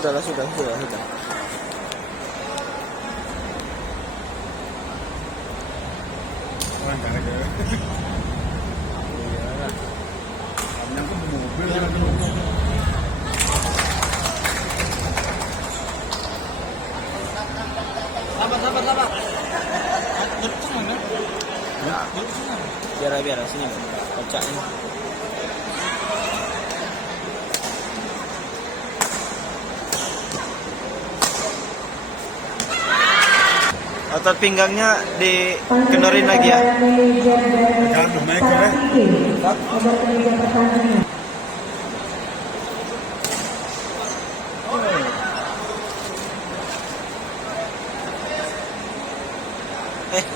Sudahlah, sudah. Orang nggak ada. Yang ke mobil yang Sabar. Biar sini kocaknya. Otot pinggangnya dikendorin lagi ya. jangan naik ya.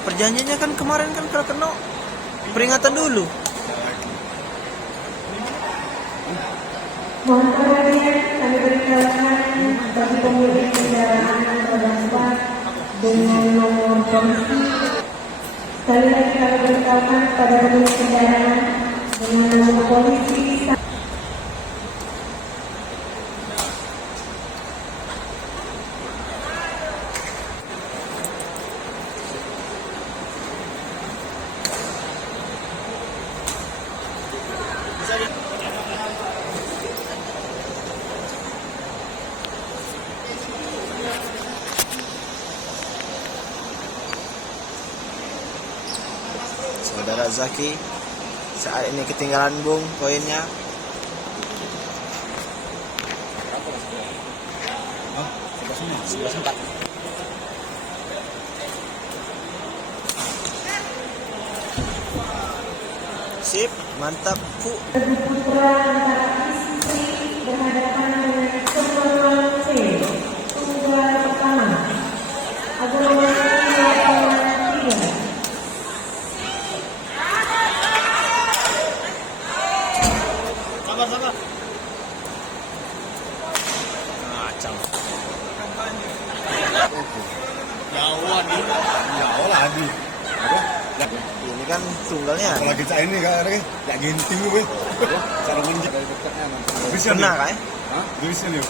Perjanjiannya kan kemarin kan kalau kena peringatan dulu. Mohon perhatian, kami perkenalkan bagi pemudik kendaraan roda 4 dengan nomor polisi. Sekali lagi kami perkenalkan pada pemudik kendaraan dengan nomor polisi. Saudara Zaki saat ini ketinggalan Bung koinnya. Sebelas 4. Sip, mantap, Fu. Putra antara istri berhadapan dengan Keperluan C. Tunggal pertama. Agama lapangan 3. Sabar. Macam. Jauh lah Adi. Ini kan tunggalnya. Apalagi cak ini kan ya ginting gue. Cara menjik dari dekatnya. Bisa Kena kan? Hah? Bisa nih.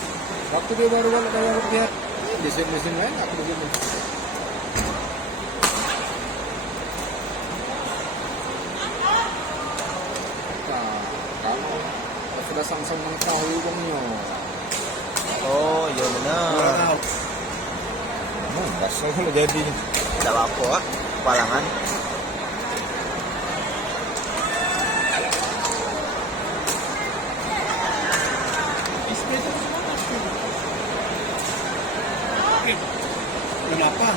Waktu dia baru balik dari dia mesin lain aku begini. Nah, kamu sudah sang-sang mengetahui kamu. Oh iya benar. Enggak salah jadi. Tidak apa-apa, palangan. Kenapa?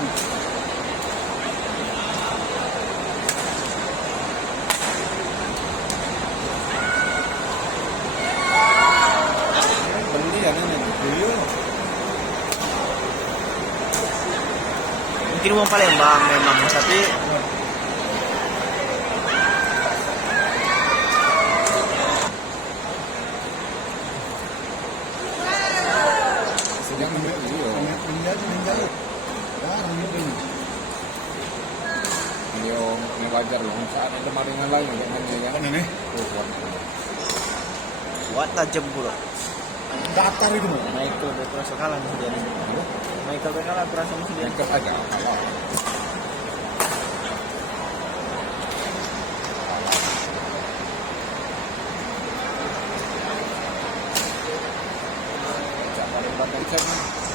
Beli ya kan? Iya. Mungkin uang Palembang memang, tapi Sedang Menjadi. ini wajar loh. Saat ada maringan lain kan ya kan? Ini buat tajam pula. datar itu loh. Michael berkerasa kalah masih dia. Michael berkalah berasa masih dia. Dekat aja.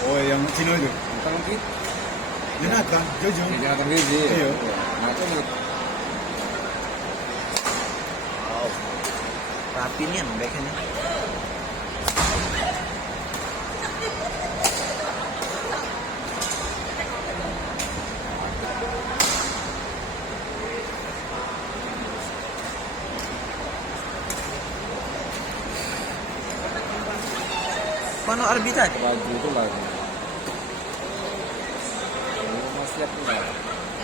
Oh yang Cina itu. Bukan nanti. Ini nata, Jojo. Jangan tergigi. Iya. Nah itu Wow. Rapi nih backhandnya. Mana arbitrat? baju itu lagi. Mau siap nih.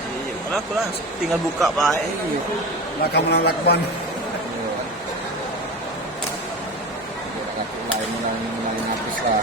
Iya, kalau aku langsung tinggal buka pak. Iya. Lakam lakban. Kaki lain mulai habis lah.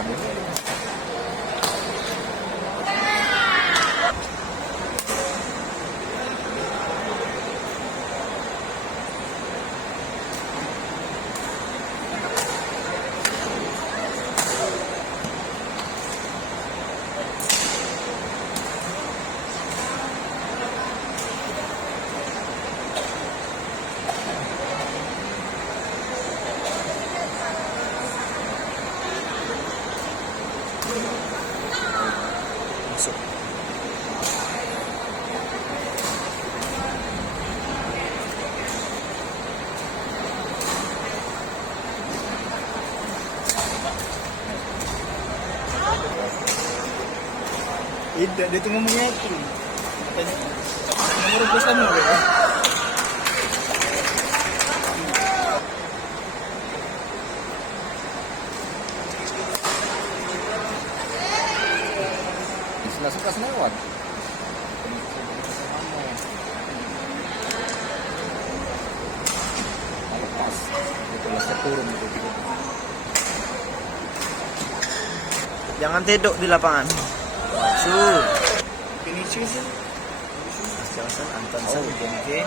Tidak, dia tuh ngomongnya itu. Nomor pesan lo ya. Suka lewat. Lepas, itu lasnya turun itu. Jangan tedok di lapangan. Su. Finishing sih. Johnson, Antonsen, Genke.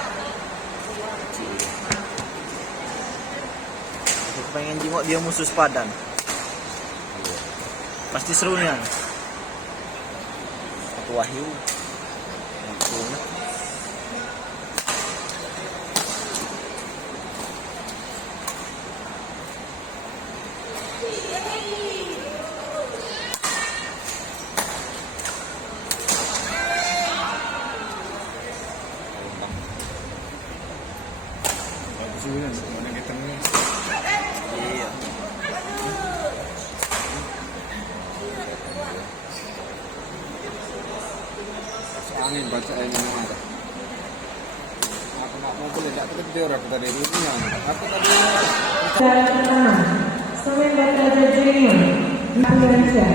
Aku pengen jenguk dia musuh sepadan. Pasti serunya. Satu Wahyu. Sudah, mana kita nih? Iya. Angin baca ini mana? Aku nak mau boleh tak terkejar aku tadi dunia. Aku tadi Cara pertama, Semen Batraja Junior, Indonesia.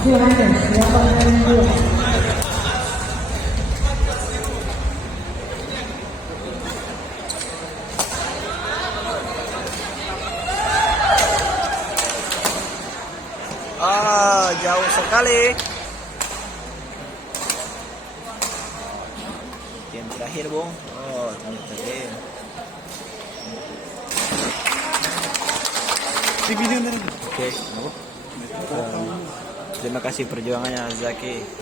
Johannes, 82. Jauh sekali. Game terakhir, Bung. Oh, ternyata game. di video nanti. Oke. Terima kasih perjuangannya Zaki.